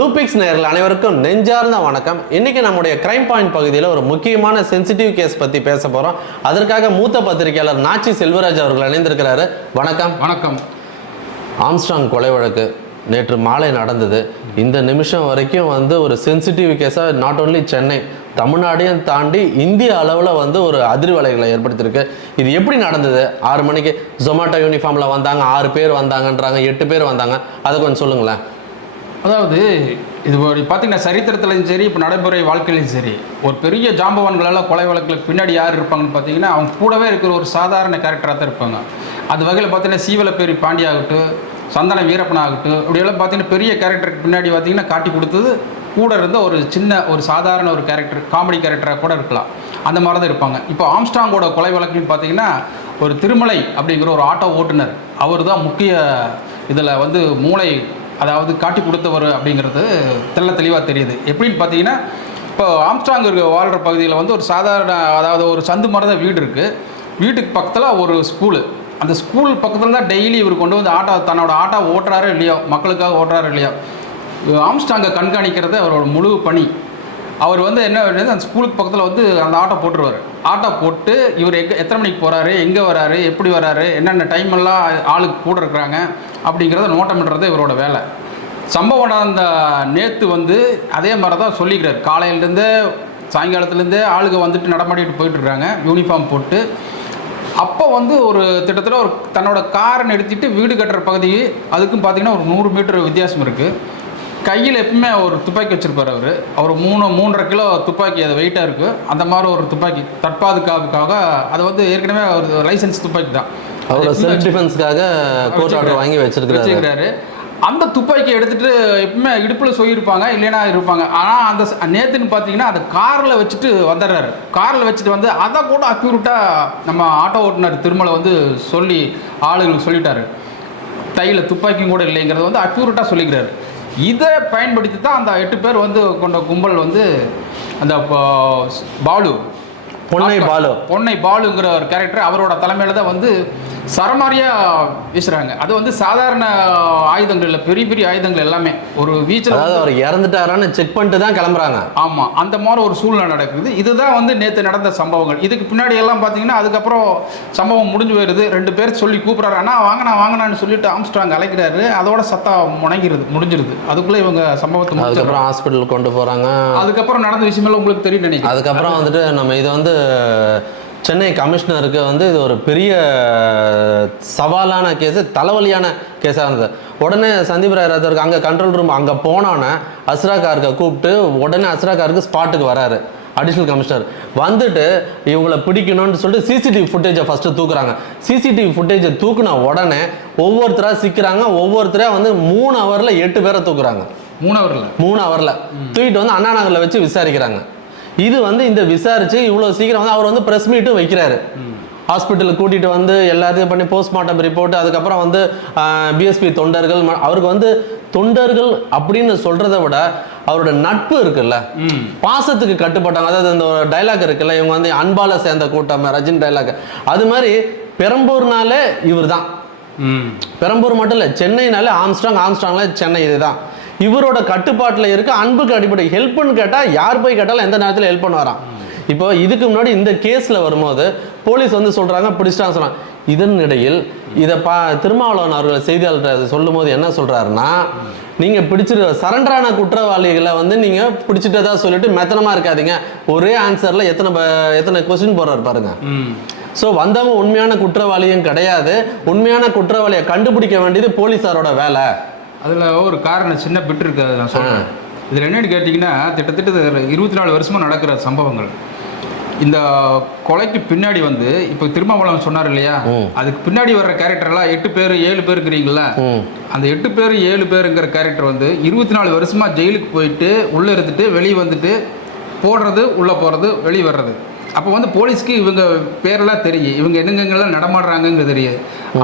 Blue fix நேரில் அனைவருக்கும் நெஞ்சார்ந்த வணக்கம். இன்னைக்கு நம்முடைய கிரைம் பாயிண்ட் பகுதியில் ஒரு முக்கியமான சென்சிட்டிவ் கேஸ் பற்றி பேச போகிறோம் அதற்காக மூத்த பத்திரிகையாளர் நாச்சி செல்வராஜ் அவர்கள் இணைந்திருக்கிறாரு. வணக்கம். வணக்கம். ஆம்ஸ்டாங் கொலை வழக்கு நேற்று மாலை நடந்தது. இந்த நிமிஷம் வரைக்கும் வந்து ஒரு சென்சிட்டிவ் கேஸாக நாட் ஓன்லி சென்னை தமிழ்நாடையும் தாண்டி இந்திய அளவில் வந்து ஒரு அதிர்வலைகளை ஏற்படுத்தியிருக்கு. இது எப்படி நடந்தது? ஆறு மணிக்கு ஜொமேட்டோ யூனிஃபார்மில் வந்தாங்க ஆறு பேர் வந்தாங்கன்றாங்க எட்டு பேர் வந்தாங்க. அதை கொஞ்சம் சொல்லுங்களேன். அதாவது இது பார்த்தீங்கன்னா சரித்திரத்துலையும் சரி இப்போ நடைமுறை வாழ்க்கையிலையும் சரி ஒரு பெரிய ஜாம்பவான்களெல்லாம் கொலை வழக்கில் பின்னாடி யார் இருப்பாங்கன்னு பார்த்தீங்கன்னா அவங்க கூடவே இருக்கிற ஒரு சாதாரண கேரக்டராக தான் இருப்பாங்க. அது வகையில் பார்த்தீங்கன்னா சீவலப்பேரி பாண்டி ஆகட்டும் சந்தன வீரப்பன் ஆகட்டும் இப்படியெல்லாம் பார்த்தீங்கன்னா பெரிய கேரக்டருக்கு பின்னாடி பார்த்தீங்கன்னா காட்டி கொடுத்தது கூட இருந்த ஒரு சின்ன ஒரு சாதாரண ஒரு கேரக்டர் காமெடி கேரக்டராக கூட இருக்கலாம். அந்த மாதிரி தான் இருப்பாங்க. இப்போ ஆம்ஸ்டாங்கோட கொலை வழக்குன்னு பார்த்தீங்கன்னா ஒரு திருமலை அப்படிங்கிற ஒரு ஆட்டோ ஓட்டுநர் அவர் தான் முக்கிய இதில் வந்து மூளை அதாவது காட்டி கொடுத்தவர் அப்படிங்கிறது தெள்ள தெளிவாக தெரியுது. எப்படின்னு பார்த்தீங்கன்னா இப்போ ஆம்ஸ்டாங் இருக்க வாழ்கிற பகுதியில் வந்து ஒரு சாதாரண அதாவது ஒரு சந்து மாதிரி தான் வீடு இருக்குது வீட்டுக்கு பக்கத்தில் ஒரு ஸ்கூலு அந்த ஸ்கூல் பக்கத்தில் தான் டெய்லி இவர் கொண்டு வந்து ஆட்டோ தன்னோட ஆட்டோ ஓட்டுறாரோ இல்லையோ மக்களுக்காக ஓட்டுறாரோ இல்லையோ ஆம்ஸ்டாங்கை கண்காணிக்கிறது அவரோட முழு பணி. அவர் வந்து என்ன அந்த ஸ்கூலுக்கு பக்கத்தில் வந்து அந்த ஆட்டோ போட்டுருவார். ஆட்டோ போட்டு இவர் எங்கே எத்தனை மணிக்கு போகிறாரு எங்கே வராரு எப்படி வராரு என்னென்ன டைம் எல்லாம் ஆளுக்கு கூட இருக்கிறாங்க அப்படிங்கிறத நோட்டமிடுறது இவரோட வேலை. சம்பவம் அந்த நேற்று வந்து அதே மாதிரி தான் சொல்லிக்கிறார். காலையிலேருந்து சாயங்காலத்துலேருந்தே ஆளுங்க வந்துட்டு நடமாடிட்டு போயிட்டுருக்காங்க யூனிஃபார்ம் போட்டு. அப்போ வந்து ஒரு திட்டத்தில் ஒரு தன்னோட காரை நிறுத்திட்டு வீடு கட்டுற பகுதி அதுக்கும் பார்த்தீங்கன்னா ஒரு நூறு மீட்டர் வித்தியாசம் இருக்குது கையில் எப்பவுமே ஒரு துப்பாக்கி வச்சிருப்பார் அவர். அவர் மூணு மூன்றரை கிலோ துப்பாக்கி அது வெயிட்டாக இருக்குது அந்த மாதிரி ஒரு துப்பாக்கி. தற்பாதுகாப்புக்காக அது வந்து ஏற்கனவே ஒரு லைசன்ஸ் துப்பாக்கி தான். அவரோட செல்ஃப் டிஃபென்ஸ்க்காக கோர்ட் ஆர்டர் வாங்கி வச்சிருக்கிறாரு. வச்சுக்கிறாரு. அந்த துப்பாக்கி எடுத்துட்டு எப்பவுமே இடுப்பில் சொல்லியிருப்பாங்க இல்லைன்னா இருப்பாங்க. ஆனால் அந்த நேத்துன்னு பார்த்தீங்கன்னா அந்த காரில் வச்சுட்டு வந்துடுறாரு. காரில் வச்சுட்டு வந்து அதை கூட அக்யூரட்டாக நம்ம ஆட்டோ ஓட்டுநர் திருமலை வந்து சொல்லி ஆளுங்களுக்கு சொல்லிட்டாரு. தையில் துப்பாக்கியும் கூட இல்லைங்கிறத வந்து அக்யூரட்டாக சொல்லிக்கிறாரு. இதை பயன்படுத்தி தான் அந்த எட்டு பேர் வந்து கொண்ட கும்பல் வந்து அந்த பாலு. பொன்னை பாலு. பொன்னை பாலுங்கிற ஒரு கேரக்டர் அவரோட தலைமையில தான் வந்து சரமாரியா வீசுறாங்க. அது வந்து சாதாரண ஆயுதங்கள் இல்லை பெரிய பெரிய ஆயுதங்கள் எல்லாமே. ஒரு வீச்சில் அதாவது அவர் இறந்துட்டாரான்னு செக் பண்ணிட்டு தான் கிளம்புறாங்க. ஆமா அந்த மாதிரி ஒரு சூழ்நிலை நடக்குது. இதுதான் வந்து நேற்று நடந்த சம்பவங்கள். இதுக்கு பின்னாடி எல்லாம் பார்த்தீங்கன்னா அதுக்கப்புறம் சம்பவம் முடிஞ்சு போயிருது. ரெண்டு பேர் சொல்லி கூப்பிட்றாரு. அண்ணா வாங்கண்ணா வாங்கண்ணான்னு சொல்லிட்டு ஆம்ஸ்ட்ராங் அழைக்கிறாரு அதோட சத்தம் முணங்கிருது முடிஞ்சிருது. அதுக்குள்ளே இவங்க சம்பவத்தை அதுக்கப்புறம் ஹாஸ்பிட்டல் கொண்டு போகிறாங்க அதுக்கப்புறம் நடந்த விஷயமெல்லாம் உங்களுக்கு தெரியும் நினைக்கிறேன். அதுக்கப்புறம் வந்துட்டு நம்ம இது வந்து சென்னை கமிஷனருக்கு வந்து இது ஒரு பெரிய சவாலான கேஸு தலைவலியான கேஸாக இருந்தது. உடனே சந்தீப் ராய் ராஜருக்கு அங்கே கண்ட்ரோல் ரூம் அங்கே போனோன்னே அஸ்ரா கார்க்கை கூப்பிட்டு உடனே அஸ்ரா காருக்கு ஸ்பாட்டுக்கு வராரு அடிஷ்னல் கமிஷனர் வந்துட்டு இவங்களை பிடிக்கணும்னு சொல்லிட்டு சிசிடிவி ஃபுட்டேஜை ஃபஸ்ட்டு தூக்குறாங்க. சிசிடிவி ஃபுட்டேஜை தூக்குன உடனே ஒவ்வொருத்தராக சிக்கிறாங்க ஒவ்வொருத்தராக வந்து மூணு ஹவரில் எட்டு பேரை தூக்குறாங்க. மூணவரில் மூணு ஹவரில் தூக்கிட்டு வந்து அண்ணா நகரில் வச்சு விசாரிக்கிறாங்க. இது வந்து இந்த விசாரிச்சு இவ்வளோ சீக்கிரம் வந்து அவர் வந்து ப்ரெஸ் மீட்டும் வைக்கிறாரு. ஹாஸ்பிட்டலுக்கு கூட்டிகிட்டு வந்து எல்லாத்தையும் பண்ணி போஸ்ட்மார்ட்டம் ரிப்போர்ட் அதுக்கப்புறம் வந்து பிஎஸ்பி தொண்டர்கள் அவருக்கு வந்து தொண்டர்கள் அப்படின்னு சொல்கிறத விட அவரோட நட்பு இருக்குல்ல? பாசத்துக்கு கட்டுப்பட்டாங்க. அதாவது இந்த ஒரு டைலாக் இருக்குல்ல இவங்க வந்து அன்பால சேர்ந்த கூட்டம் ரஜினி டைலாக் அது மாதிரி பெரம்பூர்னாலே இவர் தான் பெரம்பூர் மட்டும் இல்லை சென்னைனாலே ஆம்ஸ்ட்ராங் ஆம்ஸ்ட்ராங்ல சென்னை இதுதான். இவரோட கட்டுப்பாட்டில் இருக்க அன்புக்கு அடிப்படை. ஹெல்ப்னு கேட்டால் யார் போய் கேட்டாலும் எந்த நேரத்தில் ஹெல்ப் பண்ணுவாராம். இப்போ இதுக்கு முன்னாடி இந்த கேஸில் வரும்போது போலீஸ் வந்து சொல்கிறாங்க பிடிச்சிட்டாங்க சொன்னாங்க. இதனிடையில் இதை பா திருமாவளவன் அவர்கள் செய்தியாளர்கிட்ட சொல்லும் போது என்ன சொல்கிறாருன்னா நீங்கள் பிடிச்சிரு சரண்டரான குற்றவாளிகளை வந்து நீங்கள் பிடிச்சிட்டதா சொல்லிட்டு மெத்தனமாக இருக்காதீங்க. ஒரே ஆன்சரில் எத்தனை எத்தனை கொஸ்டின் போடுறாரு பாருங்க. ஸோ வந்தவங்க உண்மையான குற்றவாளியும் கிடையாது. உண்மையான குற்றவாளியை கண்டுபிடிக்க வேண்டியது போலீஸாரோட வேலை. அதில் ஒரு காரணம் சின்ன பிட் இருக்கு அதை நான் சொல்கிறேன் இதில் என்னன்னு கேட்டிங்கன்னா கிட்டத்தட்ட இருபத்தி நாலு வருஷமாக நடக்கிற சம்பவங்கள். இந்த கொலைக்கு பின்னாடி வந்து இப்போ திருமாவளவன் சொன்னார் இல்லையா. அதுக்கு பின்னாடி வர்ற கேரக்டர்லாம் எட்டு பேர் ஏழு பேர் இருக்கிறீங்களா ம் அந்த எட்டு பேர் ஏழு பேருங்கிற கேரக்டர் வந்து இருபத்தி நாலு வருஷமாக ஜெயிலுக்கு போயிட்டு உள்ளே இருந்துட்டு வெளியே வந்துட்டு போடுறது உள்ளே போகிறது வெளியே வர்றது. அப்போ வந்து போலீஸ்க்கு இவங்க பேரெல்லாம் தெரியும். இவங்க என்னங்கெங்கெல்லாம் நடமாடுறாங்கங்கிறது தெரியாது.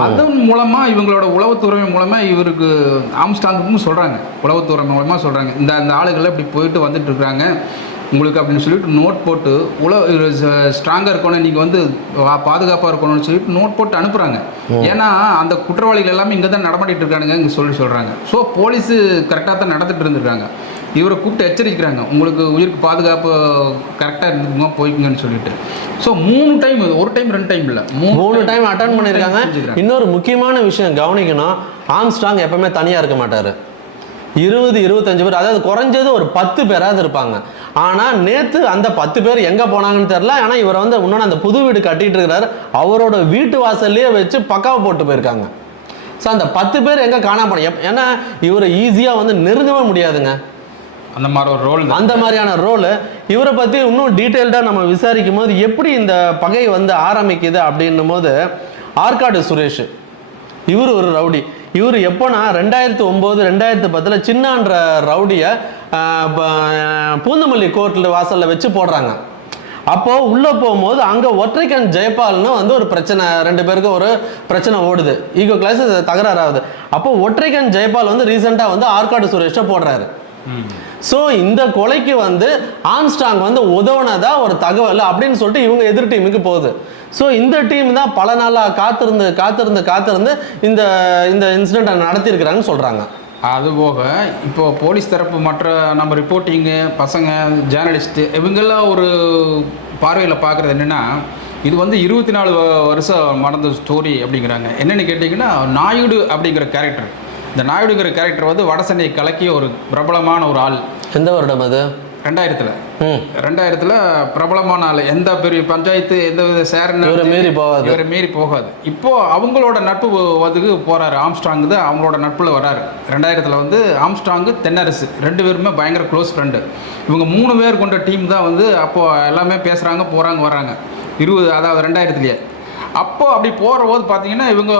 அதன் மூலமாக இவங்களோட உளவுத்துறை மூலமாக இவருக்கு ஆம்ஸ்டாங்குக்கும் சொல்கிறாங்க உளவுத்துறை மூலமாக சொல்கிறாங்க இந்த அந்த ஆளுகள்லாம் இப்படி போயிட்டு வந்துட்டு இருக்கிறாங்க உங்களுக்கு அப்படின்னு சொல்லிட்டு நோட் போட்டு உளவு ஸ்ட்ராங்காக இருக்கணும் நீங்கள் வந்து பாதுகாப்பாக இருக்கணும்னு சொல்லிட்டு நோட் போட்டு அனுப்புகிறாங்க ஏன்னா அந்த குற்றவாளிகள் எல்லாமே இங்கே தான் நடமாடிட்டு இருக்கானுங்க இங்கே சொல்லி சொல்கிறாங்க ஸோ போலீஸு கரெக்டாக தான் நடந்துட்டு இருந்திருக்காங்க. இவரை கூப்பிட்டு எச்சரிக்கிறாங்க. உங்களுக்கு உயிருக்கு பாதுகாப்பு கரெக்டாக இருந்துக்குங்க போய்க்குங்கன்னு சொல்லிட்டு. ஸோ மூணு டைம் ஒரு டைம் ரெண்டு டைம் இல்லை. மூணு டைம் அட்டன் பண்ணியிருக்காங்க. இன்னொரு முக்கியமான விஷயம் கவனிக்கணும். ஆம்ஸ்ட்ராங் எப்பவுமே தனியாக இருக்க மாட்டார். இருபது இருபத்தஞ்சு பேர் அதாவது குறைஞ்சது ஒரு பத்து பேராவது இருப்பாங்க. ஆனால் நேற்று அந்த பத்து பேர் எங்கே போனாங்கன்னு தெரில ஆனால் இவர் வந்து இன்னொன்று அந்த புது வீடு கட்டிட்டு இருக்கிறாரு. அவரோட வீட்டு வாசல்லையே வச்சு பக்காவை போட்டு போயிருக்காங்க. ஸோ அந்த பத்து பேர் எங்கே காணாம போன எப்- ஏன்னா இவரை ஈஸியாக வந்து நெருங்கவே முடியாதுங்க. அந்த மாதிரி ஒரு ரோல் அந்த மாதிரியான ரோல் இவரை பற்றி இன்னும் டீட்டெயில்டாக நம்ம விசாரிக்கும் போது எப்படி இந்த பகை வந்து ஆரம்பிக்குது அப்படின்னும் போது ஆற்காடு சுரேஷ். இவர் ஒரு ரவுடி. இவர் எப்போனா ரெண்டாயிரத்து ஒம்பது ரெண்டாயிரத்து பத்தில் சின்னான்ற ரவுடியை பூந்தமல்லி கோர்ட்டில் வாசலில் வச்சு போடுறாங்க. அப்போ உள்ள போகும்போது அங்க ஒற்றைக்கண் ஜெயபால்னு வந்து ஒரு பிரச்சனை ரெண்டு பேருக்கும் ஒரு பிரச்சனை ஓடுது. ஈகோ கிளாஸ் தகராறு ஆகுது அப்போ ஒற்றைக்கண் ஜெயபால் வந்து ரீசெண்டாக வந்து ஆற்காடு சுரேஷை போடுறாரு. ஸோ இந்த கொலைக்கு வந்து ஆம்ஸ்டாங் வந்து உதவுனதா ஒரு தகவல் அப்படின்னு சொல்லிட்டு இவங்க எதிர் டீமுக்கு போகுது. ஸோ இந்த டீம் தான் பல நாளாக காத்திருந்து காத்திருந்து காத்திருந்து இந்த இந்த இன்சிடெண்ட்டை நடத்தியிருக்கிறாங்கன்னு சொல்கிறாங்க அது போக இப்போ போலீஸ் தரப்பு மற்ற நம்ம ரிப்போர்ட்டிங்கு பசங்க ஜேர்னலிஸ்ட்டு இவங்கெல்லாம் ஒரு பார்வையில் பார்க்குறது என்னென்னா இது வந்து இருபத்தி நாலு வருஷம் நடந்த ஸ்டோரி அப்படிங்கிறாங்க. என்னென்னு கேட்டிங்கன்னா நாயுடு அப்படிங்கிற கேரக்டர் இந்த நாயுடுங்கிற கேரக்டர் வந்து வடசென்னை கலக்கிய ஒரு பிரபலமான ஒரு ஆள். எந்த வருடம் அது? ரெண்டாயிரத்தில். ரெண்டாயிரத்தில் பிரபலமான ஆள். எந்த பெரிய பஞ்சாயத்து எந்த வித சேரன் இவரை மீறி போகாது. இவரை மீறி போகாது. இப்போ அவங்களோட நட்பு வந்து போறாரு ஆம்ஸ்ட்ராங் தான் அவங்களோட நட்புல வராரு. ரெண்டாயிரத்தில் வந்து ஆம்ஸ்ட்ராங் தென்னரசு. ரெண்டு பேருமே பயங்கர க்ளோஸ் ஃப்ரெண்டு இவங்க மூணு பேர் கொண்ட டீம் தான் வந்து அப்போ எல்லாமே பேசுறாங்க போறாங்க வராங்க இருபது அதாவது ரெண்டாயிரத்துலயே. அப்போ அப்படி போகிற போது பார்த்தீங்கன்னா இவங்க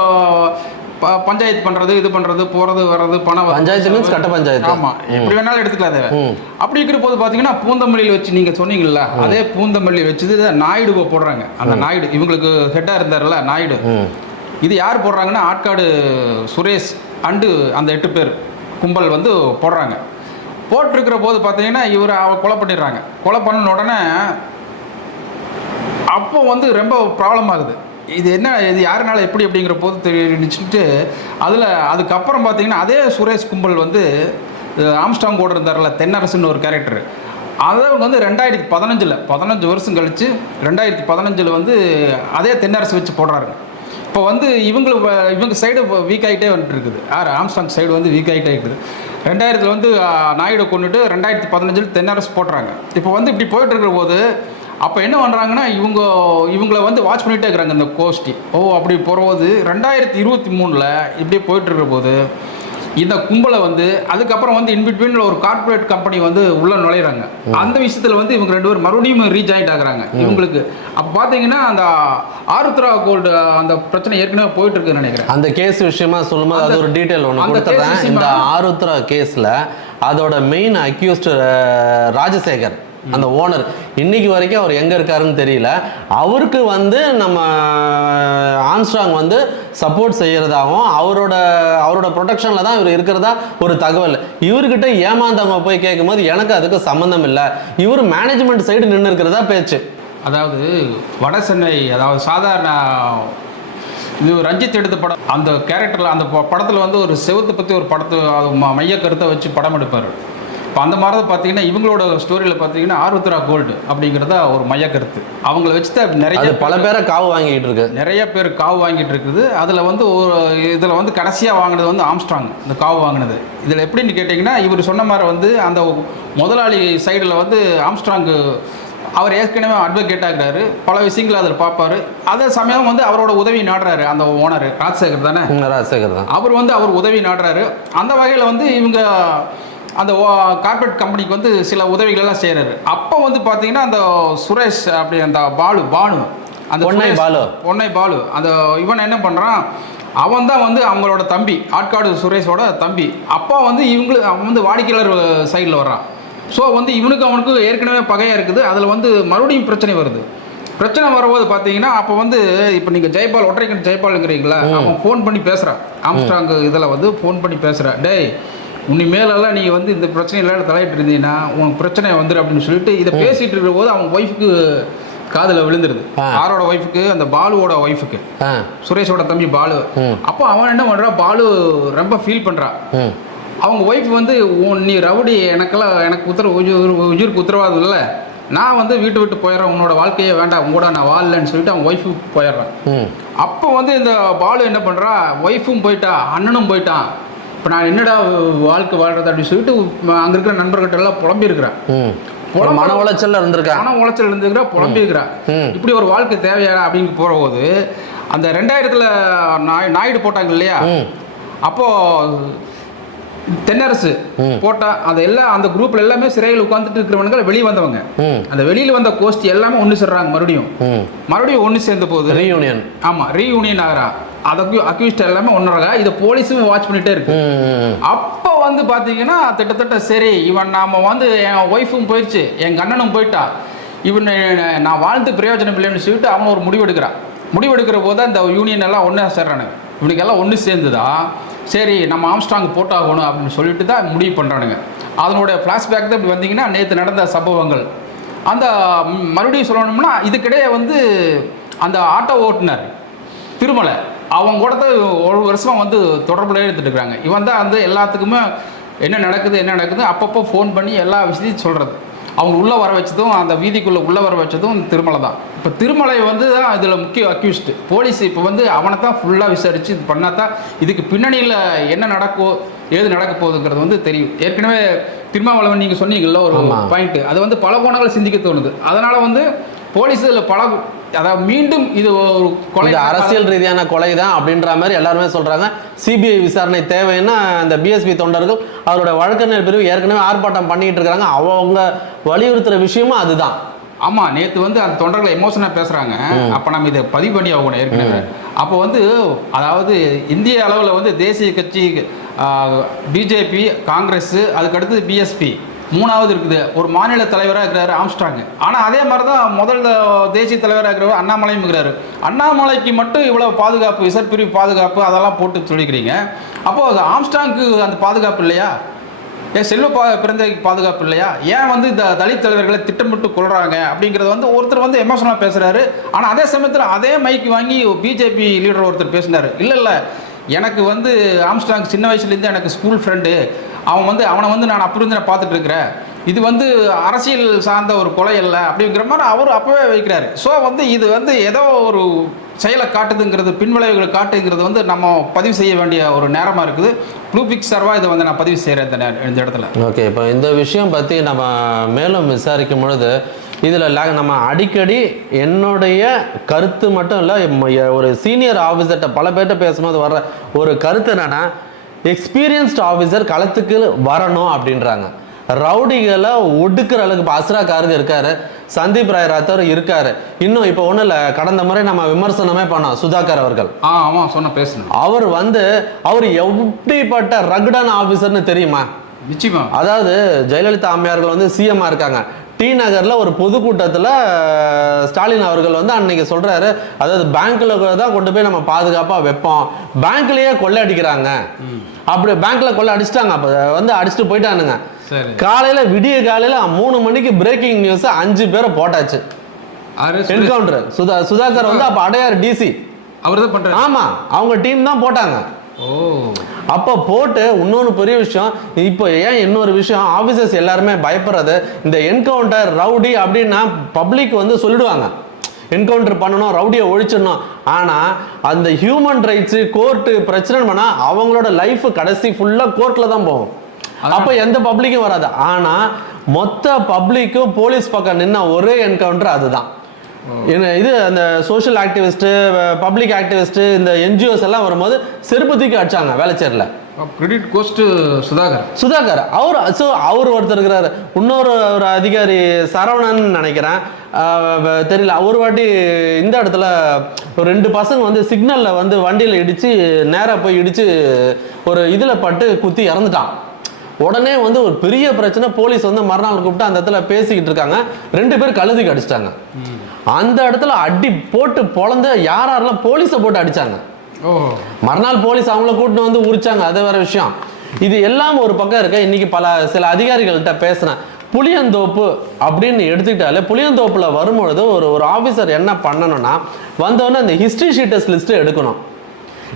பஞ்சாயத்து பண்ணுறது இது பண்ணுறது போகிறது வர்றது பணம் பஞ்சாயத்து மீன்ஸ் கட்ட பஞ்சாயத்து. ஆமா எப்படி வேணாலும் எடுத்துக்கலாம் ம். அப்படி இருக்கிற போது பார்த்தீங்கன்னா பூந்தமல்லியில் வச்சு நீங்கள் சொன்னீங்கல்ல அதே பூந்தமல்லி வச்சு நாயுடுவை போடுறாங்க. அந்த நாயுடு இவங்களுக்கு ஹெட்டாக இருந்தார்ல நாயுடு. இது யார் போடுறாங்கன்னா ஆட்காடு சுரேஷ் அண்டு அந்த எட்டு பேர் கும்பல் வந்து போடுறாங்க. போட்டிருக்கிற போது பார்த்தீங்கன்னா இவர் அவ கொலை பண்ணிடுறாங்க. கொலை பண்ண உடனே அப்போ வந்து ரொம்ப ப்ராப்ளம் ஆகுது. இது என்ன இது யாருனால எப்படி அப்படிங்கிற போது தெரிஞ்சுட்டு அதில் அதுக்கப்புறம் பார்த்தீங்கன்னா அதே சுரேஷ் கும்பல் வந்து ஆம்ஸ்டாங் கூட இருந்தார்ல தென்னரசுன்னு ஒரு கேரக்டர் அதை வந்து ரெண்டாயிரத்தி பதினஞ்சில் பதினஞ்சு வருஷம் கழித்து ரெண்டாயிரத்தி பதினஞ்சில் வந்து அதே தென்னரசு வச்சு போடுறாரு இப்போ வந்து இவங்களுக்கு இவங்க சைடு வீக் ஆகிட்டே வந்துட்டு இருக்குது யார்? ஆம்ஸ்டாங் சைடு வந்து வீக் ஆகிட்டே இருக்குது. ரெண்டாயிரத்தில் வந்து நாயுடு கொண்டுட்டு ரெண்டாயிரத்தி பதினஞ்சில் தென்னரசு போடுறாங்க. இப்போ வந்து இப்படி போயிட்டு இருக்கிற போது அப்போ என்ன பண்ணுறாங்கன்னா இவங்க இவங்கள வந்து வாட்ச் பண்ணிகிட்டே இருக்கிறாங்க இந்த கோஷ்டி. ஓ அப்படி போகும்போது ரெண்டாயிரத்தி இருபத்தி மூணில் இப்படி போயிட்டு இருக்கிற போது இந்த கும்பலை வந்து அதுக்கப்புறம் வந்து இன்பிட்வீனில் ஒரு கார்ப்பரேட் கம்பெனி வந்து உள்ள நுழையிறாங்க. அந்த விஷயத்தில் வந்து இவங்க ரெண்டு பேரும் மறுபடியும் ரீஜாயிண்ட் ஆகுறாங்க. இவங்களுக்கு அப்போ பார்த்தீங்கன்னா அந்த ஆருத்ரா கோல்டு அந்த பிரச்சனை ஏற்கனவே போயிட்டு இருக்குன்னு நினைக்கிறேன். அந்த கேஸ் விஷயமா சொல்லும்போது அது ஒரு டீட்டெயில் ஒன்று விஷயமா- இந்த ஆருத்ரா கேஸில் அதோட மெயின் அக்யூஸ்ட் ராஜசேகர். அந்த ஓனர். இன்னைக்கு வரைக்கும் அவர் எங்கே இருக்காருன்னு தெரியல. அவருக்கு வந்து நம்ம ஆன்ஸ்ட்ராங் வந்து சப்போர்ட் செய்கிறதாகவும் அவரோட அவரோட ப்ரொடெக்ஷனில் தான் இவர் இருக்கிறதா ஒரு தகவல். இவர்கிட்ட ஏமாந்தவங்க போய் கேட்கும்போது எனக்கு அதுக்கு சம்மந்தம் இல்லை. இவர் மேனேஜ்மெண்ட் சைடு நின்று இருக்கிறதா பேச்சு. அதாவது வட சென்னை அதாவது சாதாரண இது ரஞ்சித் எடுத்த படம் அந்த கேரக்டரில் அந்த ப- படத்தில் வந்து ஒரு செவத்தை பற்றி ஒரு படத்தை ம- மைய கருத்தை வச்சு படம் எடுப்பார். இப்போ அந்த மாதிரி தான் பார்த்தீங்கன்னா இவங்களோட ஸ்டோரியில் பார்த்தீங்கன்னா ஆர்வத்ரா கோல்டு அப்படிங்கிறதா ஒரு மைய கருத்து அவங்கள வச்சு தான் நிறைய பல பேரை காவு வாங்கிட்டு இருக்கு. நிறைய பேர் காவு வாங்கிட்டு இருக்குது. அதில் வந்து ஒரு இதில் வந்து கடைசியாக வாங்கினது வந்து ஆம்ஸ்ட்ராங் இந்த காவு வாங்கினது. இதில் எப்படின்னு கேட்டிங்கன்னா இவர் சொன்ன மாதிரி வந்து அந்த முதலாளி சைடில் வந்து ஆம்ஸ்ட்ராங்கு அவர் ஏற்கனவே அட்வொகேட் ஆகிறாரு. பல விஷயங்களை அதில் பார்ப்பாரு. அதே சமயம் வந்து அவரோட உதவி நாடுறாரு அந்த ஓனர் ராஜசேகர் தானே? ராஜசேகர் தான். அவர் வந்து அவர் உதவி நாடுறாரு. அந்த வகையில் வந்து இவங்க அந்த கார்ப்பரேட் கம்பெனிக்கு வந்து சில உதவிகள் எல்லாம் செய்கிறாரு அப்போ வந்து பார்த்தீங்கன்னா அந்த சுரேஷ் அப்படி அந்த பாலு பானு அந்த பொன்னை பாலு. பொன்னை பாலு. அந்த இவன் என்ன பண்ணுறான் அவன் தான் வந்து அவங்களோட தம்பி ஆட்காடு சுரேஷோட தம்பி. அப்பா வந்து இவங்களுக்கு அவன் வந்து வாடிக்கையாளர் சைடில் வர்றான். ஸோ வந்து இவனுக்கு அவனுக்கு ஏற்கனவே பகையாக இருக்குது. அதில் வந்து மறுபடியும் பிரச்சனை வருது. பிரச்சனை வரும்போது பார்த்தீங்கன்னா அப்போ வந்து இப்போ நீங்கள் ஜெயபால் ஒற்றைக்கன் ஜெயபாலுங்கிறீங்களா? அவன் ஃபோன் பண்ணி பேசுகிறான் ஆம்ஸ்ட்ராங் இதில் வந்து ஃபோன் பண்ணி பேசுகிறான் டேய் உன்னை மேலெல்லாம் நீ வந்து இந்த பிரச்சனையில தலையிட்டு இருந்தீங்கன்னா உனக்கு பிரச்சனை வந்துடும் அப்படின்னு சொல்லிட்டு இதை பேசிட்டு இருக்கிற போது அவன் ஒய்ஃபுக்கு காதில் விழுந்துருது. ஆ. யாரோட ஒய்ஃபுக்கு அந்த பாலுவோட ஒய்ஃபுக்கு சுரேஷோட தம்பி பாலு. அப்போ அவன் என்ன பண்ணுறான் பாலு ரொம்ப ஃபீல் பண்ணுறான் அவங்க ஒய்ஃப் வந்து உன் நீ ரவுடி எனக்கெல்லாம் எனக்கு உத்தர உயிர் உயிருக்கு உத்தரவாதம் இல்லை. நான் வந்து வீட்டை விட்டு போயிடுறேன். உன்னோட வாழ்க்கையே வேண்டாம். உங்களோட நான் வாழலன்னு சொல்லிட்டு அவன் ஒய்ஃபு போயிடுறான். அப்போ வந்து இந்த பாலு என்ன பண்ணுறா ஒய்ஃபும் போயிட்டா அண்ணனும் போயிட்டான். இப்போ நான் என்னடா வாழ்க்கை வாழ்றது அப்படின்னு சொல்லிட்டு அங்கே இருக்கிற நண்பர்கிட்ட எல்லாம் புலம்பி இருக்கிறேன் ம். ஒரு மன உளைச்சல்ல இருந்திருக்கா? பணம் உளைச்சல் இருந்துக்கிறா புலம்பி இருக்கிறா ம். இப்படி ஒரு வாழ்க்கை தேவையா அப்படின்னு போகிற போது அந்த ரெண்டாயிரத்தில் நாய் நாயுடு போட்டாங்க இல்லையா? ம். அப்போ தென்னரசு. போட்டா அது எல்லாம் அந்த குரூப்ல எல்லாமே சிறையில் உட்காந்துட்டு இருக்கிறவங்க வெளியே வந்தவங்க. அந்த வெளியில வந்த கோஷ்டி எல்லாமே ஒன்று சேர்றாங்க மறுபடியும். மறுபடியும் ஒன்று சேர்ந்த போது ரீயூனியன் ஆமா ரீயூனியன் ஆகிறா. அதுக்கு அக்யூஸ்ட் எல்லாமே ஒன்றாக இதை போலீஸும் வாட்ச் பண்ணிட்டே இருக்கு. அப்போ வந்து பார்த்தீங்கன்னா கிட்டத்தட்ட சரி இவன் நாம வந்து என் ஒய்ஃபும் போயிடுச்சு என் கண்ணனும் போயிட்டா. இவன் நான் வாழ்ந்து பிரயோஜனம் இல்லைன்னு சொல்லிட்டு அவன் ஒரு முடிவு எடுக்கிறான் முடிவு எடுக்கிற போது அந்த யூனியன் எல்லாம் ஒன்றா சேர்றானுங்க. இவனுக்கெல்லாம் ஒன்று சேர்ந்துதான் சரி நம்ம ஆம்ஸ்டாங் போட்டாகணும் அப்படின்னு சொல்லிட்டு தான் முடிவு பண்ணுறானுங்க அதனுடைய ஃப்ளாஷ்பேக் தான் இப்படி வந்தீங்கன்னா நேற்று நடந்த சம்பவங்கள். அந்த மறுபடியும் சொல்லணும்னா இதுக்கிடையே வந்து அந்த ஆட்டோ ஓட்டுநர் திருமலை அவங்க கூட தான் ஒரு வருஷமாக வந்து தொடர்பில் எடுத்துட்டு இருக்கிறாங்க இவன் தான் வந்து எல்லாத்துக்குமே என்ன நடக்குது என்ன நடக்குது அப்பப்போ ஃபோன் பண்ணி எல்லா விஷயத்தையும் சொல்கிறது அவங்க உள்ளே வர வச்சதும் அந்த வீதிக்குள்ளே உள்ளே வர வச்சதும் திருமலை தான். இப்போ திருமலை வந்து தான் இதில் முக்கிய அக்யூஸ்டு போலீஸ் இப்போ வந்து அவனை தான் ஃபுல்லாக விசாரித்து இது பண்ணால் தான் இதுக்கு பின்னணியில் என்ன நடக்கும் ஏது நடக்க போகுதுங்கிறது வந்து தெரியும். ஏற்கனவே திருமாவளவன் நீங்கள் சொன்னீங்கல்ல ஒரு ஆமா. பாயிண்ட் அது வந்து பல கோணங்கள் சிந்திக்க தோணுது. அதனால் வந்து போலீஸ் இதில் பல அதாவது மீண்டும் இது ஒரு கொலை அரசியல் ரீதியான கொலை தான் அப்படின்ற மாதிரி எல்லாருமே சொல்றாங்க. சிபிஐ விசாரணை தேவைன்னா அந்த பிஎஸ்பி தொண்டர்கள் அவரோட வழக்கறிஞர் பிரிவு ஏற்கனவே ஆர்ப்பாட்டம் பண்ணிட்டு இருக்காங்க. அவங்க வலியுறுத்துற விஷயமும் அதுதான். ஆமா நேத்து வந்து அந்த தொண்டர்களை எமோஷனாக பேசுறாங்க. அப்ப நம்ம இதை பதிவு பண்ணி ஆகணும் ஏற்கனவே அப்போ வந்து அதாவது இந்திய அளவில் வந்து தேசிய கட்சி பிஜேபி காங்கிரஸ் அதுக்கடுத்து பிஎஸ்பி மூணாவது இருக்குது. ஒரு மாநில தலைவராக இருக்கிறாரு ஆம்ஸ்டாங் ஆனால் அதே மாதிரி தான் முதல்ல தேசிய தலைவராக இருக்கிறவர் அண்ணாமலையும் இருக்கிறாரு. அண்ணாமலைக்கு மட்டும் இவ்வளோ பாதுகாப்பு இசற்பிரிவு பாதுகாப்பு அதெல்லாம் போட்டு சொல்லிக்கிறீங்க. அப்போது ஆம்ஸ்டாங்க்கு அந்த பாதுகாப்பு இல்லையா? ஏன் செல்வ பா பிறந்தைக்கு பாதுகாப்பு இல்லையா? ஏன் வந்து இந்த தலித் தலைவர்களை திட்டமிட்டு கொள்றாங்க அப்படிங்கிறது வந்து ஒருத்தர் வந்து எமோஷனலாக பேசுகிறாரு ஆனால் அதே சமயத்தில் அதே மைக் வாங்கி பிஜேபி லீடர் ஒருத்தர் பேசினார். இல்லை இல்லை எனக்கு வந்து ஆம்ஸ்டாங் சின்ன வயசுலேருந்து எனக்கு ஸ்கூல் ஃப்ரெண்டு அவன் வந்து அவனை வந்து நான் அப்படி பார்த்துட்டு இருக்கிறேன் இது வந்து அரசியல் சார்ந்த ஒரு கொலை அல்ல அப்படிங்கிற மாதிரி அவர் அப்போவே வைக்கிறாரு. ஸோ வந்து இது வந்து ஏதோ ஒரு செயலை காட்டுதுங்கிறது பின்விளைவுகளை காட்டுங்கிறது வந்து நம்ம பதிவு செய்ய வேண்டிய ஒரு நேரமாக இருக்குது. ப்ளூ பிக் சர்வாக இதை வந்து நான் பதிவு செய்கிறேன் இந்த இந்த இடத்துல. ஓகே இப்போ இந்த விஷயம் பற்றி நம்ம மேலும் விசாரிக்கும் பொழுது இதில் நம்ம அடிக்கடி என்னுடைய கருத்து மட்டும் இல்லை ஒரு சீனியர் ஆஃபீஸர்கிட்ட பல பேர்கிட்ட பேசும்போது வர்ற ஒரு கருத்து என்னென்னா எக்ஸ்பீரியன்ஸ்ட் ஆஃபீஸர் களத்துக்கு வரணும் அப்படின்றாங்க. ரவுடிகளை ஒடுக்குற அளவுக்கு இப்போ அஸ்ரா காருங்க இருக்காரு. சந்தீப் ராய் ராத்தர் இருக்காரு. இன்னும் இப்போ ஒன்றும் இல்லை. கடந்த முறை நம்ம விமர்சனமே பண்ணோம் சுதாகர் அவர்கள். ஆ ஆமாம் சொன்ன பேசுனேன். அவர் வந்து அவர் எப்படிப்பட்ட ரகுடான ஆஃபீஸர்னு தெரியுமா? நிச்சயமா. அதாவது ஜெயலலிதா அம்மையார்கள் வந்து சிஎம்மா இருக்காங்க. டி நகர்ல ஒரு பொதுக்கூட்டத்தில் ஸ்டாலின் அவர்கள் வந்து அன்னைக்கு சொல்றாரு. அதாவது பேங்க்ல தான் கொண்டு போய் நம்ம பாதுகாப்பா வைப்போம். பேங்க்லயே கொள்ளை அடிக்கிறாங்க அப்படி பேங்க்ல கொள்ளை அடிச்சிட்டாங்க. அப்ப வந்து அடிச்சுட்டு போயிட்டானுங்க. காலையில விடிய காலையில மூணு மணிக்கு பிரேக்கிங் நியூஸ் அஞ்சு பேரை போட்டாச்சு. என்கவுண்டர் சுதா சுதாகர் வந்து அப்ப அடையார் டிசி அவர் தான் பண்ணுறாரு ஆமா. அவங்க டீம் தான் போட்டாங்க. ஓ. அப்போ போட்டு இன்னொரு பெரிய விஷயம் இப்போ ஏன் இன்னொரு விஷயம் ஆஃபீஸர்ஸ் எல்லாருமே பயப்படுறது இந்த என்கவுண்டர் ரவுடி அப்படின்னா பப்ளிக் வந்து சொல்லிடுவாங்க. என்கவுண்டர் பண்ணணும் ரவுடியை ஒழிச்சிடணும். ஆனால் அந்த ஹியூமன் ரைட்ஸு கோர்ட்டு பிரச்சனை பண்ணால் அவங்களோட லைஃப் கடைசி ஃபுல்லாக கோர்ட்டில் தான் போகும். அப்போ எந்த பப்ளிக்கும் வராது. ஆனால் மொத்த பப்ளிக்கும் போலீஸ் பக்கம் நின்ன ஒரே என்கவுண்டர் அதுதான். இது அந்த சோஷியல் ஆக்டிவிஸ்ட்டு பப்ளிக் ஆக்டிவிஸ்ட்டு இந்த என்ஜிஓஸ் எல்லாம் வரும்போது செருப்பு தூக்கி அடிச்சாங்க வேலைச்சேரில். Credit ghost Sudhakar. சுதாகர் அவர் ஸோ அவர் ஒருத்தர் இருக்கிறாரு. இன்னொரு ஒரு அதிகாரி சரவணன் நினைக்கிறேன். தெரியல ஒரு வாட்டி இந்த இடத்துல ஒரு ரெண்டு பசங்க வந்து சிக்னலில் வந்து வண்டியில் இடித்து நேராக போய் இடித்து ஒரு இதில் பட்டு குத்தி இறந்துட்டான். உடனே வந்து ஒரு பெரிய பிரச்சனை போலீஸ் வந்து மறுநாள் கூப்பிட்டு அந்த இடத்துல பேசிக்கிட்டு இருக்காங்க. ரெண்டு பேர் கழுதிக்கு அடிச்சிட்டாங்க அந்த இடத்துல அடி போட்டு பொழந்து யார் யாரெல்லாம் போலீஸை போட்டு அடிச்சாங்க. மறுநாள் போலீஸ் அவங்கள கூட்டிட்டு வந்து உரிச்சாங்க. அது வேற விஷயம். இது எல்லாம் ஒரு பக்கம் இருக்க. இன்னைக்கு பல சில அதிகாரிகள்கிட்ட பேசினேன். புளியந்தோப்பு அப்படின்னு எடுத்துக்கிட்டாலே புளியந்தோப்புல வரும்பொழுது ஒரு ஒரு ஆஃபீஸர் என்ன பண்ணணும்னா வந்தோடனே அந்த ஹிஸ்ட்ரி ஷீட்டர்ஸ் லிஸ்ட்டு எடுக்கணும்.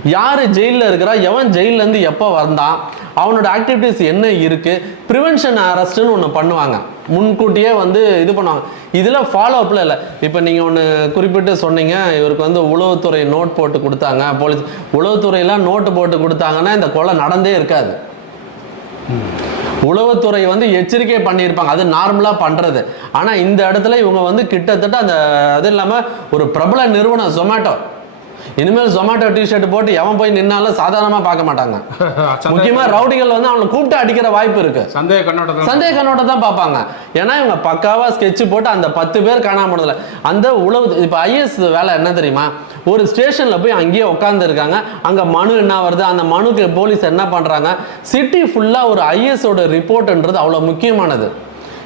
யார் ஜெயிலில் இருக்கிறா? எவன் ஜெயில்ல இருந்து எப்போ வந்தான்? அவனோட ஆக்டிவிட்டீஸ் என்ன இருக்கு? ப்ரிவென்ஷன் அரெஸ்ட்னு ஒன்று பண்ணுவாங்க. முன்கூட்டியே வந்து இது பண்ணுவாங்க. இதில் ஃபாலோ அப்பில் இல்லை. இப்போ நீங்கள் ஒன்று குறிப்பிட்டு சொன்னீங்க இவருக்கு வந்து உளவுத்துறை நோட் போட்டு கொடுத்தாங்க. போலீஸ் உளவுத்துறையெல்லாம் நோட்டு போட்டு கொடுத்தாங்கன்னா இந்த கொலை நடந்தே இருக்காது. உளவுத்துறை வந்து எச்சரிக்கை பண்ணியிருப்பாங்க. அது நார்மலாக பண்ணுறது ஆனால் இந்த இடத்துல இவங்க வந்து கிட்டத்தட்ட அந்த அது இல்லாமல் ஒரு பிரபல நிறுவனம் ஜொமேட்டோ இனிமேல் ஜொமேட்டோ டிஷர்ட் போட்டு எவன் போய் நின்னாலும் சாதாரணமாக பார்க்க மாட்டாங்க. முக்கியமாக ரவுடிகள் வந்து அவனை கூப்பிட்டு அடிக்கிற வாய்ப்பு இருக்கு. சந்தேக கண்ணோட்டத்தில் சந்தேக கண்ணோட்டம் தான் பார்ப்பாங்க. ஏன்னா இவங்க பக்காவா ஸ்கெட்ச் போட்டு அந்த பத்து பேர் காணாம போனதுல அந்த உளவு இப்போ ஐஎஸ் வேலை என்ன தெரியுமா? ஒரு ஸ்டேஷன்ல போய் அங்கேயே உட்கார்ந்து இருக்காங்க. அங்க மனு என்ன வருது? அந்த மனுக்கு போலீஸ் என்ன பண்றாங்க? சிட்டி ஃபுல்லா ஒரு ஐஎஸ் ஓட ரிப்போர்ட்ன்றது அவ்வளவு முக்கியமானது.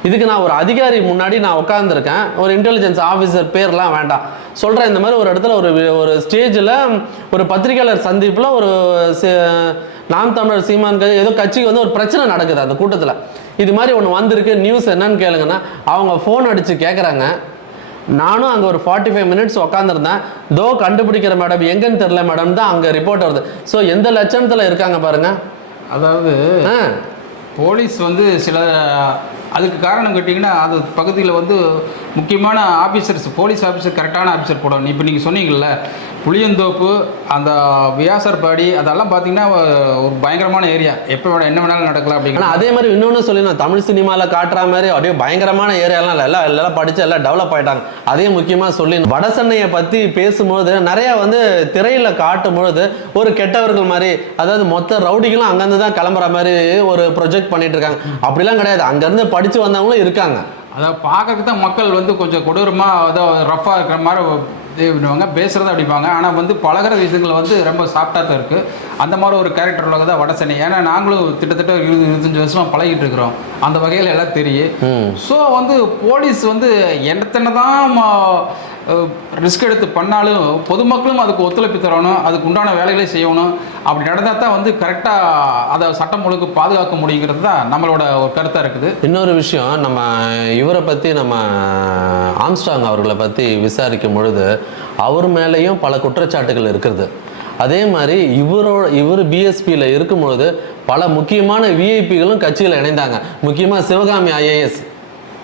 இதுக்கு நான் ஒரு அதிகாரி முன்னாடி நான் உட்காந்துருக்கேன் ஒரு இன்டெலிஜென்ஸ் ஆஃபீஸர் பேர்லாம் வேண்டாம். சொல்கிறேன் இந்த மாதிரி ஒரு இடத்துல ஒரு ஒரு ஸ்டேஜில் ஒரு பத்திரிகையாளர் சந்திப்பில் ஒரு நாம் தமிழர் சீமான் ஏதோ கட்சிக்கு வந்து ஒரு பிரச்சனை நடக்குது அந்த கூட்டத்தில். இது மாதிரி ஒன்று வந்திருக்கு நியூஸ் என்னன்னு கேளுங்கன்னா அவங்க ஃபோன் அடித்து கேட்குறாங்க நானும் அங்கே ஒரு ஃபார்ட்டி ஃபைவ் மினிட்ஸ் உட்காந்துருந்தேன் தோ கண்டுபிடிக்கிற மேடம் எங்கன்னு தெரில மேடம் தான் அங்கே ரிப்போர்ட் வருது. ஸோ எந்த லட்சணத்தில் இருக்காங்க பாருங்க. அதாவது போலீஸ் வந்து சில அதுக்கு காரணம் கேட்டிங்கன்னா அது பகுதியில் வந்து முக்கியமான ஆஃபீஸர்ஸ் போலீஸ் ஆஃபீஸர் கரெக்டான ஆஃபீஸர் போடணும். இப்போ நீங்கள் சொன்னீங்கல்ல புளியந்தோப்பு அந்த வியாசர்பாடி அதெல்லாம் பார்த்தீங்கன்னா ஒரு பயங்கரமான ஏரியா. எப்போ வேணா என்ன வேணாலும் நடக்கலாம் அப்படிங்கிற அதே மாதிரி இன்னொன்று சொல்லி தமிழ் சினிமாவில் காட்டுற மாதிரி அப்படியே பயங்கரமான ஏரியாலாம் இல்லை. எல்லாம் எல்லாம் படித்து எல்லாம் டெவலப் ஆகிட்டாங்க அதே முக்கியமாக சொல்லி வட சென்னையை பற்றி பேசும்போது நிறையா வந்து திரையில் காட்டும் பொழுது ஒரு கெட்டவர்கள் மாதிரி அதாவது மொத்த ரவுடிகளும் அங்கேருந்து தான் கிளம்புற மாதிரி ஒரு ப்ரொஜெக்ட் பண்ணிட்டு இருக்காங்க. அப்படிலாம் கிடையாது. அங்கேருந்து படித்து வந்தவங்களும் இருக்காங்க. அதாவது பார்க்கறதுக்கு தான் மக்கள் வந்து கொஞ்சம் கொடூரமாக ஏதோ ரஃப்பாக இருக்கிற மாதிரி இது பண்ணுவாங்க பேசுகிறத அடிப்பாங்க ஆனால் வந்து பழகுற விஷயங்கள் வந்து ரொம்ப சாஃப்டாக தான் இருக்குது அந்த மாதிரி ஒரு கேரக்டர் உலக தான் வடசென்னை. ஏன்னா நாங்களும் கிட்டத்தட்ட ஒரு இருபது இருபத்தஞ்சி வருஷமாக பழகிட்டு இருக்கிறோம். அந்த வகையில் எல்லாம் தெரியும். ஸோ வந்து போலீஸ் வந்து என்னத்தனை தான் ரிஸ்க் எடுத்து பண்ணாலும் பொதுமக்களும் அதுக்கு ஒத்துழைப்பு தரணும். அதுக்கு உண்டான வேலைகளை செய்யணும். அப்படி நடந்தால் தான் வந்து கரெக்டாக அதை சட்டம் ஒழுங்கு பாதுகாக்க முடியுங்கிறது தான் நம்மளோட ஒரு கருத்தாக இருக்குது. இன்னொரு விஷயம் நம்ம இவரை பற்றி நம்ம ஆம்ஸ்டாங் அவர்களை பற்றி விசாரிக்கும் பொழுது அவர் மேலேயும் பல குற்றச்சாட்டுகள் இருக்கிறது. அதே மாதிரி இவரோட இவர் பிஎஸ்பியில் இருக்கும் பொழுது பல முக்கியமான விஐபிகளும் கட்சியில் இணைந்தாங்க. முக்கியமாக சிவகாமி ஐஏஎஸ்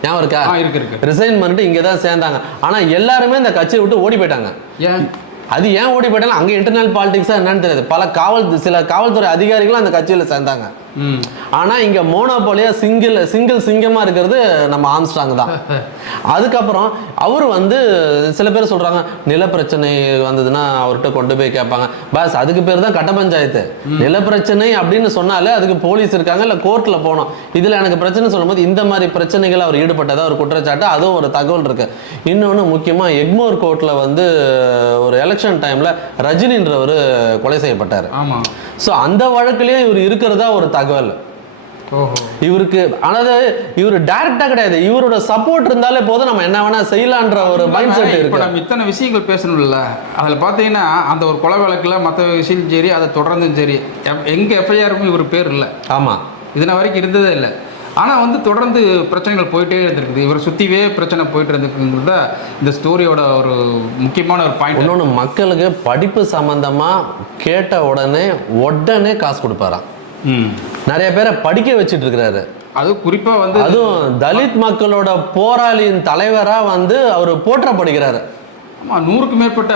ஞாபகம் இருக்கு? இருக்கு ரிசைன் பண்ணிட்டு இங்கே தான் சேர்ந்தாங்க. ஆனால் எல்லாருமே இந்த கட்சியை விட்டு ஓடி போயிட்டாங்க. ஏன்? அது ஏன் ஓடி போயிட்டாலும் அங்கே இன்டர்னல் பாலிடிக்ஸாக என்னன்னு தெரியாது. பல காவல் சில காவல்துறை அதிகாரிகளும் அந்த கட்சியில் சேர்ந்தாங்க. ஆனால் இங்கே மோனோபோலியா சிங்கிள் சிங்கிள் சிங்கமாக இருக்கிறது நம்ம ஆம்ஸ்டாங் தான். அதுக்கப்புறம் அவர் வந்து சில பேர் சொல்கிறாங்க நில பிரச்சனை வந்ததுன்னா அவர்கிட்ட கொண்டு போய் கேட்பாங்க. பாஸ் அதுக்கு பேர் தான் கட்ட பஞ்சாயத்து. நில பிரச்சனை அப்படின்னு சொன்னாலே அதுக்கு போலீஸ் இருக்காங்க இல்லை கோர்ட்டில் போகணும். இதில் எனக்கு பிரச்சனை சொல்லும்போது இந்த மாதிரி பிரச்சனைகள் அவர் ஈடுபட்டதா ஒரு குற்றச்சாட்டு அதுவும் ஒரு தகவல் இருக்கு. இன்னொன்று முக்கியமாக எக்மோர் கோர்ட்டில் வந்து ஒரு எலெக்ஷன் டைமில் ரஜினின்றவர் கொலை செய்யப்பட்டார். ஆமாம் ஸோ அந்த வழக்குலயும் இவர் இருக்கிறதா ஒரு தகவல். ஓஹோ. இவருக்கு அதாவது இவர் டைரக்டா கிடையாது. இவரோட சப்போர்ட் இருந்தாலே போதும் நம்ம என்ன வேணா செய்யலான்ற ஒரு மைண்ட் செட் இருக்கு. நம்ம இத்தனை விஷயங்கள் பேசணும்ல அதில் பார்த்தீங்கன்னா அந்த ஒரு கொலை வழக்கில் மற்ற விஷயம் சரி அதை தொடர்ந்தும் சரி எங்க எஃப்ஐஆருக்கும் இவர் பேர் இல்லை. ஆமா. இதன வரைக்கும் இருந்ததே இல்லை. ஆனால் வந்து தொடர்ந்து பிரச்சனைகள் போயிட்டே இருந்திருக்குது. இவரை சுற்றிவே பிரச்சனை போயிட்டு இருந்துக்குங்கிறத இந்த ஸ்டோரியோட ஒரு முக்கியமான ஒரு பாயிண்ட் இன்னொன்று மக்களுக்கு படிப்பு சம்பந்தமா கேட்ட உடனே உடனே காசு கொடுப்பாராம். ம். நிறைய பேரை படிக்க வச்சிட்டு இருக்கிறாரு. அது குறிப்பாக வந்து அதுவும் தலித் மக்களோட போராளியின் தலைவரா வந்து அவர் போற்றப்படுகிறாரு. ஆமாம் நூறுக்கு மேற்பட்ட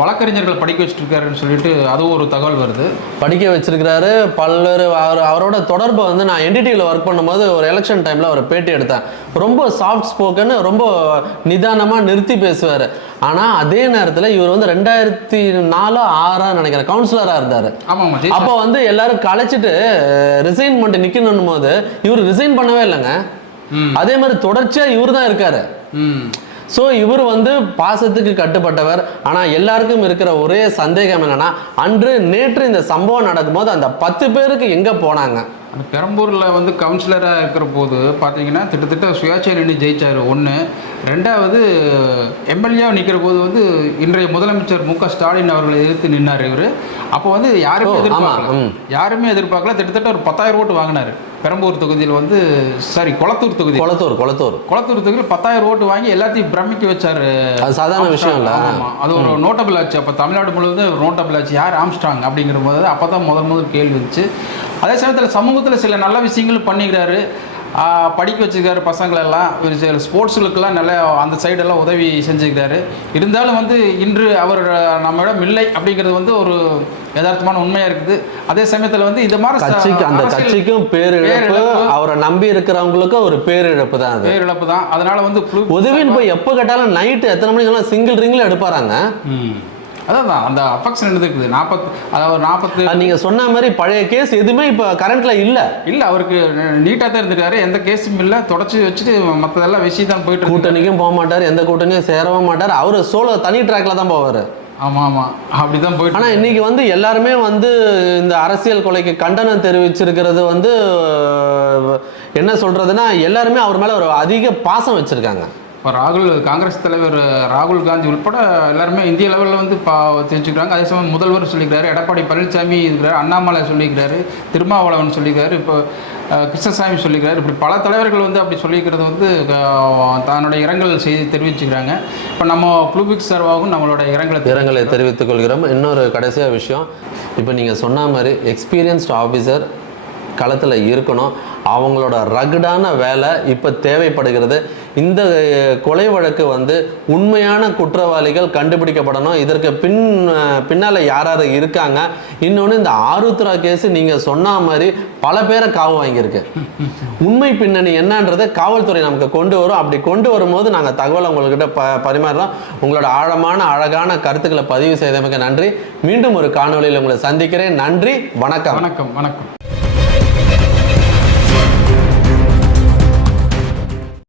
வழக்கறிஞர்கள் படிக்க வச்சுட்டு இருக்காருன்னு சொல்லிட்டு அதுவும் ஒரு தகவல் வருது. படிக்க வச்சிருக்கிறாரு. பல்வேறு அவர் அவரோட தொடர்பை வந்து நான் என்டிடியில் ஒர்க் பண்ணும்போது ஒரு எலெக்ஷன் டைமில் ஒரு பேட்டி எடுத்தேன். ரொம்ப சாஃப்ட் ஸ்போக்கன் ரொம்ப நிதானமாக நிறுத்தி பேசுவார். ஆனால் அதே நேரத்தில் இவர் வந்து ரெண்டாயிரத்தி நாலு ஆறா நினைக்கிறேன் கவுன்சிலராக இருந்தார். ஆமாம் அப்போ வந்து எல்லாரும் கலைச்சிட்டு ரிசைன் பண்ணிட்டு நிற்கணும் போது இவர் ரிசைன் பண்ணவே இல்லைங்க. அதே மாதிரி தொடர்ச்சியாக இவர் தான் இருக்காரு ஸோ இவர் வந்து பாசத்துக்கு கட்டுப்பட்டவர். ஆனால் எல்லாருக்கும் இருக்கிற ஒரே சந்தேகம் என்னென்னா அன்று நேற்று இந்த சம்பவம் நடக்கும்போது அந்த பத்து பேருக்கு எங்கே போனாங்க? அந்த பெரம்பூரில் வந்து கவுன்சிலராக இருக்கிற போது பார்த்தீங்கன்னா கிட்டத்தட்ட சுயாட்சியை நின்று ஜெயிச்சார். ஒன்று ரெண்டாவது எம்எல்ஏவாக நிற்கிற போது வந்து இன்றைய முதலமைச்சர் மு க ஸ்டாலின் அவர்களை எதிர்த்து நின்னார் இவர். அப்போ வந்து யாருமே எதிர்பார்க்கல. யாருமே எதிர்பார்க்கல. கிட்டத்தட்ட ஒரு பத்தாயிரம் ஓட்டு வாங்கினார். பெரம்பூர் தொகுதியில் வந்து சாரி கொளத்தூர் தொகுதி. குளத்தூர் குளத்தூர். கொளத்தூர் தொகுதியில் பத்தாயிரம் ஓட்டு வாங்கி எல்லாத்தையும் பிரமிக்க வச்சார். அது சாதாரண விஷயம் இல்லை. அது ஒரு நோட்டபிள் ஆச்சு. அப்போ தமிழ்நாடு முழுவதும் நோட்டபிள் ஆச்சு. யார் ஆம்ஸ்டாங் அப்படிங்கிற போது அப்போ தான் முதல் முதல் கேள்வி வந்துச்சு. அதே சமயத்தில் சமூகத்தில் சில நல்ல விஷயங்களும் பண்ணிக்கிறாரு. படிக்க வச்சுருக்காரு பசங்களெல்லாம். ஒரு சில ஸ்போர்ட்ஸுகளுக்கெல்லாம் நல்ல அந்த சைடெல்லாம் உதவி செஞ்சுக்கிறாரு. இருந்தாலும் வந்து இன்று அவர் நம்மிடம் இல்லை அப்படிங்கிறது வந்து ஒரு யதார்த்தமான உண்மையாக இருக்குது. அதே சமயத்தில் வந்து இந்த மாதிரி கட்சிக்கு அந்த கட்சிக்கும் பேரிழப்பு. அவரை நம்பி இருக்கிறவங்களுக்கும் ஒரு பேரிழப்பு தான் அது. பேரிழப்பு தான். அதனால வந்து உதவின்னு போய் எப்போ கேட்டாலும் நைட்டு எத்தனை மணிக்கெல்லாம் சிங்கிள் ரிங்ல எடுப்பாராங்க. அதான் தான் அந்த அஃபெக்ஷன் இருக்குது. நாற்பத்து அதாவது நாற்பத்து அது நீங்க சொன்ன மாதிரி பழைய கேஸ் எதுவுமே இப்போ கரண்ட்ல இல்ல. இல்லை அவருக்கு நீட்டாக தான் இருந்திருக்காரு எந்த கேஸும் இல்லை. தொடச்சி வச்சுட்டு மற்றதெல்லாம் விஷயம் தான் போயிட்டு கூட்டணிக்கும் போக மாட்டார் எந்த கூட்டணியும் சேரவும் மாட்டார். அவரு சோலோ தனி ட்ராக்ல தான் போவாரு. ஆமாம் ஆமாம் அப்படி தான் போயிட்டு ஆனா இன்னைக்கு வந்து எல்லாருமே வந்து இந்த அரசியல் கொலைக்கு கண்டனம் தெரிவிச்சிருக்கிறது வந்து என்ன சொல்றதுன்னா எல்லாருமே அவர் மேல ஒரு அதிக பாசம் வச்சிருக்காங்க. இப்போ ராகுல் காங்கிரஸ் தலைவர் ராகுல் காந்தி உட்பட எல்லாருமே இந்திய லெவலில் வந்து பா தெரிஞ்சுக்கிறாங்க அதே சமயம் முதல்வர் சொல்லிக்கிறாரு எடப்பாடி பழனிசாமி இருக்கிறார் அண்ணாமலை சொல்லிக்கிறாரு திருமாவளவன் சொல்லிக்கிறாரு இப்போ கிருஷ்ணசாமி சொல்லிக்கிறாரு இப்படி பல தலைவர்கள் வந்து அப்படி சொல்லிக்கிறது வந்து தன்னுடைய இரங்கல் செய்தி தெரிவிச்சுக்கிறாங்க இப்போ நம்ம புளுபிக் சார்பாகவும் நம்மளோட இரங்கலை இரங்கலை தெரிவித்துக் கொள்கிறோம். இன்னொரு கடைசியாக விஷயம். இப்போ நீங்கள் சொன்ன மாதிரி எக்ஸ்பீரியன்ஸ்ட் ஆஃபீஸர் களத்தில் இருக்கணும். அவங்களோட ரகுடான வேலை இப்போ தேவைப்படுகிறது. இந்த கொலை வழக்கு வந்து உண்மையான குற்றவாளிகள் கண்டுபிடிக்கப்படணும். இதற்கு பின் பின்னால் பின்னால யார் யார் இருக்காங்க. இன்னொன்று இந்த ஆருத்ரா கேஸ் நீங்கள் சொன்ன மாதிரி பல பேரை காவு வாங்கியிருக்கு. உண்மை பின்னணி என்னன்றதை காவல்துறை நமக்கு கொண்டு வரும். அப்படி கொண்டு வரும்போது நாங்கள் தகவல் உங்கள்கிட்ட ப பரிமாறுறோம். உங்களோட ஆழமான அழகான கருத்துக்களை பதிவு செய்தமைக்கு நன்றி. மீண்டும் ஒரு காணொலியில் உங்களை சந்திக்கிறேன். நன்றி. வணக்கம். வணக்கம் வணக்கம்.